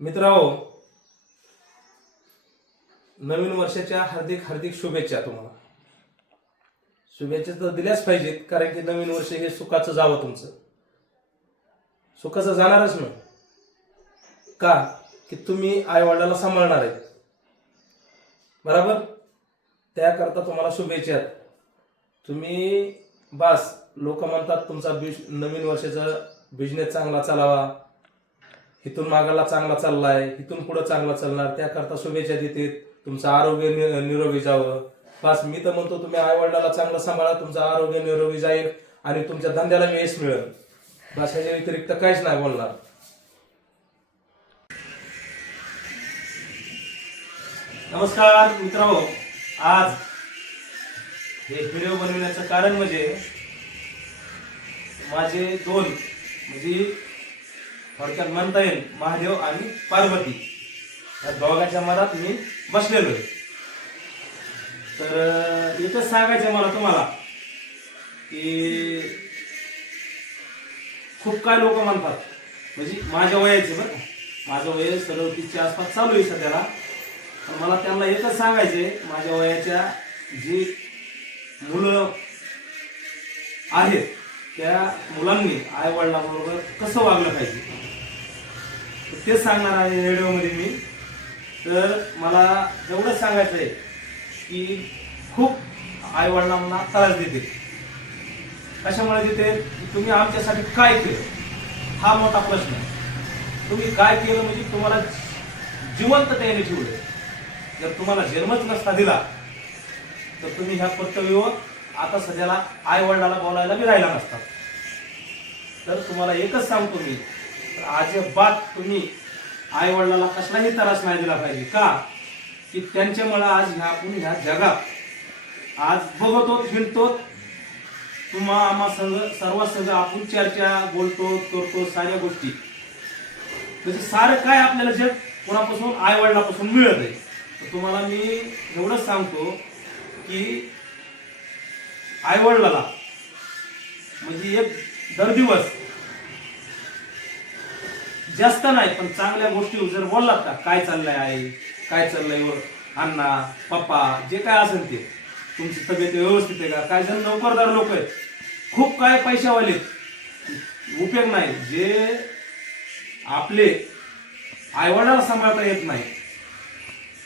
मित्रांनो, नवीन वर्षाच्या हार्दिक हार्दिक शुभेच्छा. तुम्हाला शुभेच्छा तर दिल्याच पाहिजेत, कारण की नवीन वर्ष हे सुखाचं जावं. तुमचं सुखाचं जाणारच ना, का की तुम्ही आई वडिलाला सांभाळणार आहेत. बरोबर, त्याकरता तुम्हाला शुभेच्छा. तुम्ही बस, लोक म्हणतात तुमचा नवीन वर्षाचा बिझनेस चांगला चालावा, इथून मागाला चांगला चाललाय, इथून पुढे चांगला चालणार, त्याकरता शुभेच्छा देते. तुमचं आरोग्य निरोगी जावं. बस मी तर म्हणतो, तुम्ही आई वडिलाला चांगलं सांभाळा, तुमचं आरोग्य निरोगी जाईल आणि तुमच्या धंद्याला यश मिळेल. बस ह्याच्या व्यतिरिक्त काहीच नाही बोलणार. नमस्कार मित्रांनो, आज हे व्हिडिओ बनवण्याचं कारण म्हणजे माझे दोन म्हणजे थोडक्यात म्हणता येईल महादेव आणि पार्वती या दोघांच्या मनात मी बसलेलो आहे. तर इथंच सांगायचं मला तुम्हाला की खूप काय लोक म्हणतात, म्हणजे माझ्या वयाचे, बरं माझं वय 37च्या आसपास चालू आहे सध्याला, पण मला त्यांना एकच सांगायचंय, माझ्या वयाच्या जी मुलं आहेत त्या मुलांनी आई वडिलांबरोबर कसं वागलं पाहिजे ते सांगणार आहे व्हिडिओमध्ये मी. तर मला एवढंच सांगायचं आहे की खूप आई वडिलांना त्रास देते. कशामुळे देते? तुम्ही आमच्यासाठी काय केलं हा मोठा प्रश्न आहे. तुम्ही काय केलं म्हणजे तुम्हाला जिवंत त्याने ठेवलं. जर तुम्हाला जन्मच नसता दिला तर तुम्ही ह्या कर्तव्यावर आता सध्याला आई वडिलाला बोलायला बी राहिला नसता. तर तुम्हाला एकच सांगतो मी, अजिबात तुम्ही आई वडिलाला कसलाही त्रास नाही दिला पाहिजे. का की त्यांच्यामुळे आज आपण ह्या जगात आज बघतो, फिरतो, आम्हा सर्व संघ आपण चर्चा बोलतो करतो, साऱ्या गोष्टी म्हणजे सारं काय आपल्याला जग कोणापासून आई वडिलापासून मिळत आहे. तर तुम्हाला मी एवढंच सांगतो की आई वडिलाला म्हणजे एक दर दिवस जास्त नाही पण चांगल्या गोष्टी जर बोललात का, काय चाललंय आई, काय चाललंय अण्णा पप्पा, जे काय असेल ते, तुमची तब्येत व्यवस्थित आहे का. काय जण नोकरदार लोक आहेत, खूप काय पैशावाले, उपयोग नाही. जे आपले आई वडिलांना सांभाळता येत नाही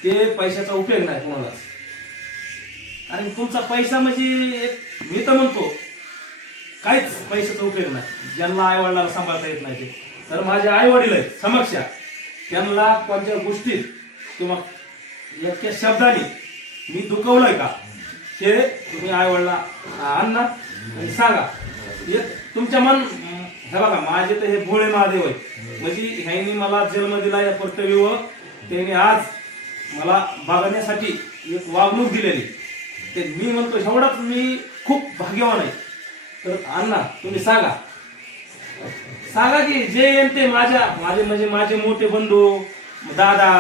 ते पैशाचा उपयोग नाही कोणालाच. आणि तुमचा पैसा म्हणजे मी तर म्हणतो काहीच पैशाचा उपयोग नाही ज्यांना आई वडिलांना सांभाळता येत नाही ते. तर माझे आई वडील आहेत समक्ष, त्यांना कोणत्या गोष्टीत किंवा इतक्या शब्दाने मी दुखवलंय का ते तुम्ही आई वडिला आणा आणि सांगा. तुमच्या मन हे बघा, माझे तर हे भोळे महादेव आहेत, म्हणजे ह्यांनी मला जन्म दिला या कर्तव्यावर, त्यांनी आज मला बघण्यासाठी एक वागणूक दिलेली. ते मी म्हणतो एवढाच मी खूप भाग्यवान आहे. तर अण्णा तुम्ही सांगा की जे येईल ते माझे म्हणजे माझे मोठे बंधू दादा,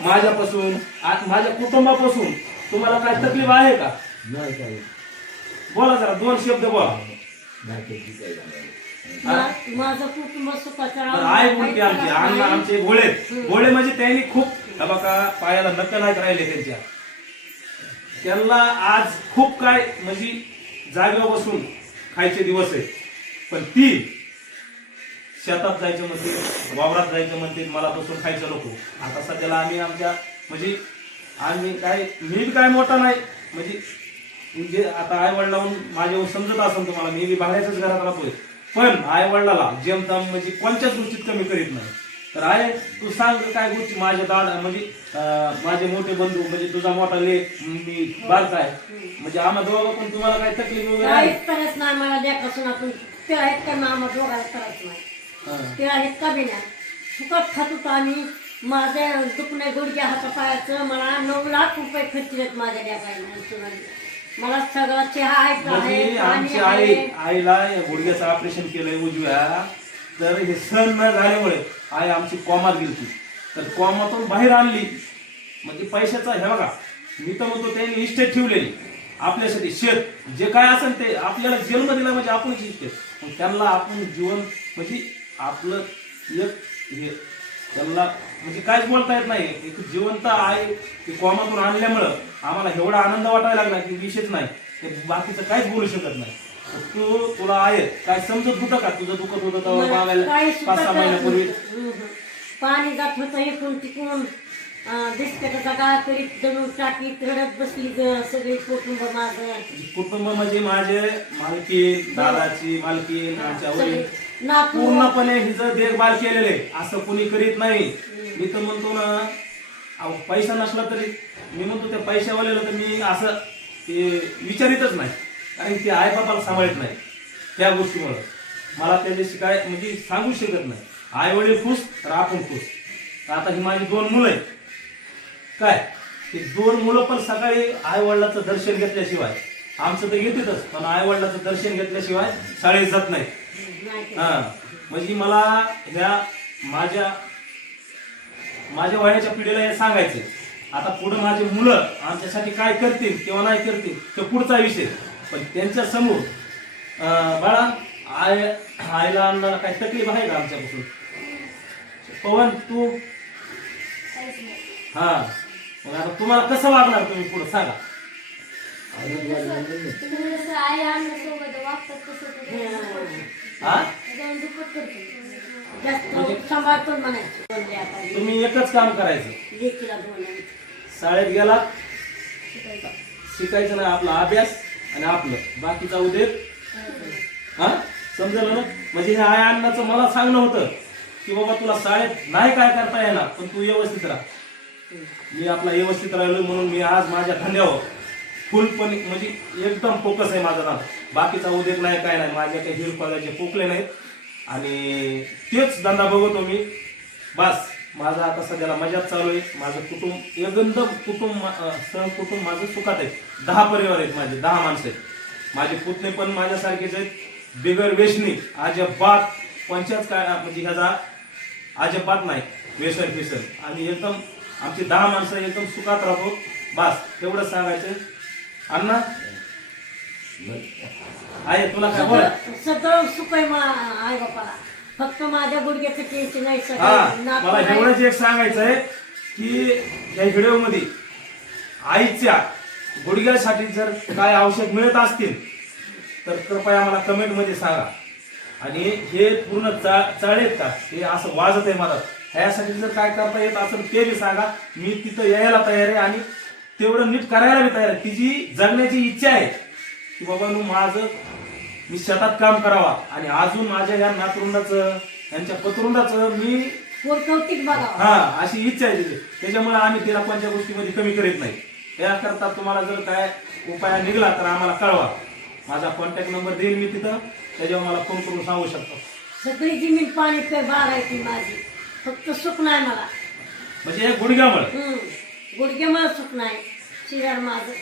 माझ्यापासून माझ्या कुटुंबापासून तुम्हाला काय तकलीफ आहे का? बोला जरा, दोन शब्द बोला. माझं कुटुंब सुखाचं आहे कोणते आमचे अण्णा, आमचे भोळे म्हणजे त्यांनी खूप बघा पायाला नक्कल नाहीत राहिले त्यांना आज खूप काय म्हणजे जागेवर बसून खायचे दिवस आहेत. पण ती शेतात जायचं म्हणते, वावरात जायचं म्हणते, मला बसून खायचं नको. आता सध्याला आम्ही आमच्या म्हणजे आम्ही काय, मी काय मोठा नाही म्हणजे आता आई वडिलांहून माझ्यावर समजत असेल तुम्हाला, मी बाहेरच्याच घरात राहतोय, पण आई वडिलाला जेमताम म्हणजे कोणत्याच गोष्टीत कमी करीत नाही. तर आहे तू सांग काय गोष्टी, माझे दादा म्हणजे माझे मोठे बंधू म्हणजे तुझा मोठा लेख, मी बारकाय, म्हणजे आम्हा दोघं पण तुम्हाला काही तकलीफ वगैरे काहीच नाही. मला लेखासून आपण ते आहेत का आम्हा दोघाला करायचं नाही. ते आहेत का बिना फुकट खात होतो आम्ही. माझ्या दुखण्या गुडघ्या हातापायाचं मला 9 लाख रुपये खर्च आहेत माझ्या लेखाला. मला सगळं चहा म्हणजे आमची आईला गुडघ्याचं ऑपरेशन केलंय उजव्या, तर हे सहन न झाल्यामुळे आई आमची कोमात गेली. तर कोमातून बाहेर आणली म्हणजे पैशाचा हे बघा, मी तर म्हणतो त्यांनी इस्टेट ठेवलेली आपल्यासाठी, शेत जे काय असेल ते आपल्याला जन्म दिला म्हणजे आपणच इस्टेट, त्यांना आपण जीवन म्हणजे आपलं एक हे त्यांना म्हणजे काहीच बोलता येत नाही. एक जिवंत आहे ते कोमातून आणल्यामुळं आम्हाला एवढा आनंद वाटायला लागला की विषयच नाही. ते बाकीचं काहीच बोलू शकत नाही. तुला आहे काय समजत होतं का तुझं दुखत होतं तेव्हा मला मागायला काही 5-6 सुद्धा महिन्यापूर्वी? पाणी जात होतं इकडून तिकडून बिस्किटाचा गाळ करीत जणू टाकीत रडत बसली सगळी कुटुंब माझं. कुटुंब म्हणजे माझे मालकीन, दादाची मालकीन, आमच्या वडील नातू पूर्णपणे हिचं देखभाल केलेले असं कुणी करीत नाही. मी तर म्हणतो ना अहो, पैसा नसला तरी मी म्हणतो त्या पैशावाल्याला तर मी असं ते विचारितच नाही. कारण ते आई बाबाला सांभाळत नाही त्या गोष्टीमुळं. मला त्याच्याशी काय म्हणजे सांगू शकत नाही. आई वडील खुश तर आपण खुश. आता ही माझी 2 मुलं आहेत काय, ते 2 मुलं पण सकाळी आई वडिलाचं दर्शन घेतल्याशिवाय, आमचं तर घेतेच पण आई वडिलाचं दर्शन घेतल्याशिवाय शाळेत जात नाही. हा म्हणजे मला ह्या माझ्या वयाच्या पिढीला हे सांगायचंय. आता पुढे माझे मुलं आमच्यासाठी काय करतील किंवा नाही करतील तो पुढचा विषय. पण त्यांच्या समोर बाळा आईला अन्नाला काही तकलीफ आहे का आमच्यापासून? पवन तू हा मग आता तुम्हाला कसं वागणार तुम्ही पुढे सांगा. तुम्ही जसं आई आणण्यासोबत वागतात तसं हा जाऊन दुप्पट करतो. जास्त सांभाळतो म्हणायचं. तुम्ही एकच काम करायचं, लेकीला बोलायचं. शाळेत गेला शिकायचं नाही, आपला अभ्यास आणि आपलं बाकीचा उद्योग. हा समजलं ना? म्हणजे हे आई अन्नाचं मला सांगणं होतं की बाबा तुला शाळेत नाही काय करता येणार पण तू व्यवस्थित राहा. मी आपला व्यवस्थित राहिलो म्हणून मी आज माझ्या धंद्यावर फुलपणे म्हणजे एकदम फोकस आहे माझा. बाकीचा उद्योग नाही काय नाही, माझ्या काही हिल कॉलेजचे पोकले नाहीत आणि तेच धंदा बघतो मी. बस माझा आता सध्याला मजाच चालू आहे. माझं कुटुंब एकदम सहकुटुंब माझं सुखात आहे. 10 परिवार आहेत माझे, 10 माणसं आहेत. माझे पुतणे पण माझ्यासारखेच आहेत, बिगर व्यसनी अजिबात पंचायत काय म्हणजे ह्याचा अजिबात नाही व्यसन फिसन. आणि एकदम आमची 10 माणसं एकदम सुखात राहतो. बस एवढंच सांगायचं. अण्णा आहे तुला काय बोल? सगळं सुख आहे आई बापाला, फक्त माझ्या गुडघ्याचं टेन्शन नाही. मला एवढंच एक सांगायचं आहे की या व्हिडिओ मध्ये आईच्या गुडघ्यासाठी जर काय औषध मिळत असतील तर कृपया मला कमेंट मध्ये सांगा. आणि हे पूर्ण चाळेत का हे असं वाजत आहे मला, ह्यासाठी जर काय करता येत असेल ते बी सांगा. मी तिथं यायला तयार आहे आणि तेवढं नीट करायला बी तयार आहे. तिची जगण्याची इच्छा आहे की बाबा मी शेतात काम करावा आणि अजून माझ्या या नातरुंडाचं यांच्या पतरुंडाचं मी कौतिक बघावं, हा अशी इच्छा आहे तिथे. त्याच्यामुळे आम्ही तिला कोणत्या गोष्टीमध्ये कमी करीत नाही. याकरता तुम्हाला जर काय उपाय निघाला तर आम्हाला कळवा. माझा कॉन्टॅक्ट नंबर देईल मी तिथं, त्याच्यावर मला फोन करून सांगू शकतो. सगळी जमीन पाणी पे बारायची माझी, फक्त सुख नाही मला. म्हणजे हे गुडघ्यामुळे गुडघे मला सुख नाही. शिरार माझं